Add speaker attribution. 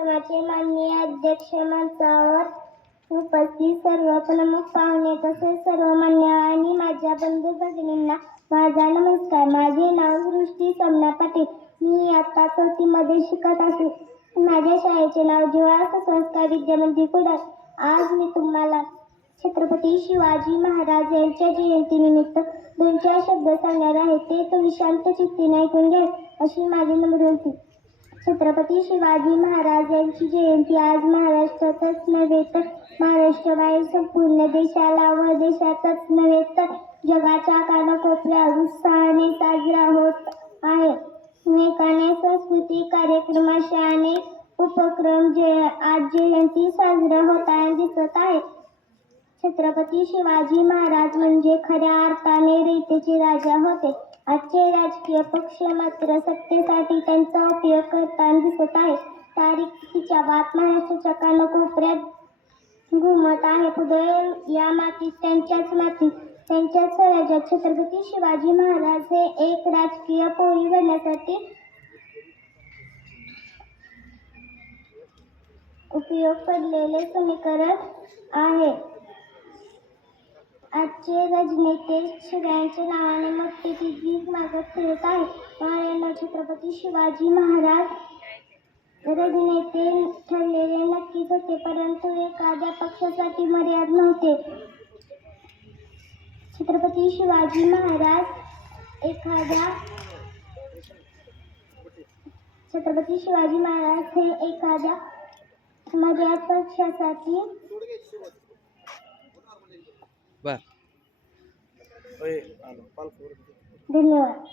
Speaker 1: समाजचे माननीय अध्यक्ष मंचावर उपस्थित सर्व प्रमुख पाहुणे तसेच सर्व मान्य आणि माझ्या बंधू भगिनींना माझा नमस्कार. माझे नाव सृष्टी समना पाटील. मी आता चौथीमध्ये शिकत असून माझ्या शाळेचे नाव जिव्हाळा संस्कार विद्यामंदिर कुडाळ. आज मी तुम्हाला छत्रपती शिवाजी महाराज यांच्या जयंतीनिमित्त दोन चार शब्द सांगणार आहे. ते तुम्ही शांत चित्तीने ऐकून घ्या अशी माझी नम्र होती छत्रपती शिवाजी महाराज यांची जयंती आज महाराष्ट्रातच नव्हे तर महाराष्ट्राबाहेर संपूर्ण देशाला व देशातच नव्हे तर जगाच्या कानाकोपऱ्यात उत्साहाने साजरा होत आहे. अनेकाने सांस्कृतिक कार्यक्रमाचे अनेक उपक्रम जय आज जयंती साजरा होताना दिसत आहे. छत्रपती शिवाजी महाराज म्हणजे खऱ्या अर्थाने रीतीचे राजा होते. आजचे राजकीय पक्ष मात्र सत्तेसाठी त्यांचा उपयोग करताना दिसत आहे. तारीखीच्या बातम्या बात महाराष्ट्राच्या घुमत आहे. पुढे या मातीत त्यांच्याच मातीत. त्यांच्याच स्वराज्यात छत्रपती शिवाजी महाराज हे एक राजकीय पोळी घडण्यासाठी उपयोग पडलेले समीकरण आहे. आजचे राजनेते सगळ्यांच्या नावाने मोठी भीक मागत फिरत आहे. महाराणा छत्रपती शिवाजी महाराज. राजनेते ठरलेले नक्कीच होते परंतु एखाद्या पक्षासाठी मर्याद नव्हते. छत्रपती शिवाजी महाराज एखाद्या छत्रपती शिवाजी महाराज हे एखाद्या मर्याद पक्षासाठी
Speaker 2: बर.
Speaker 1: धन्यवाद.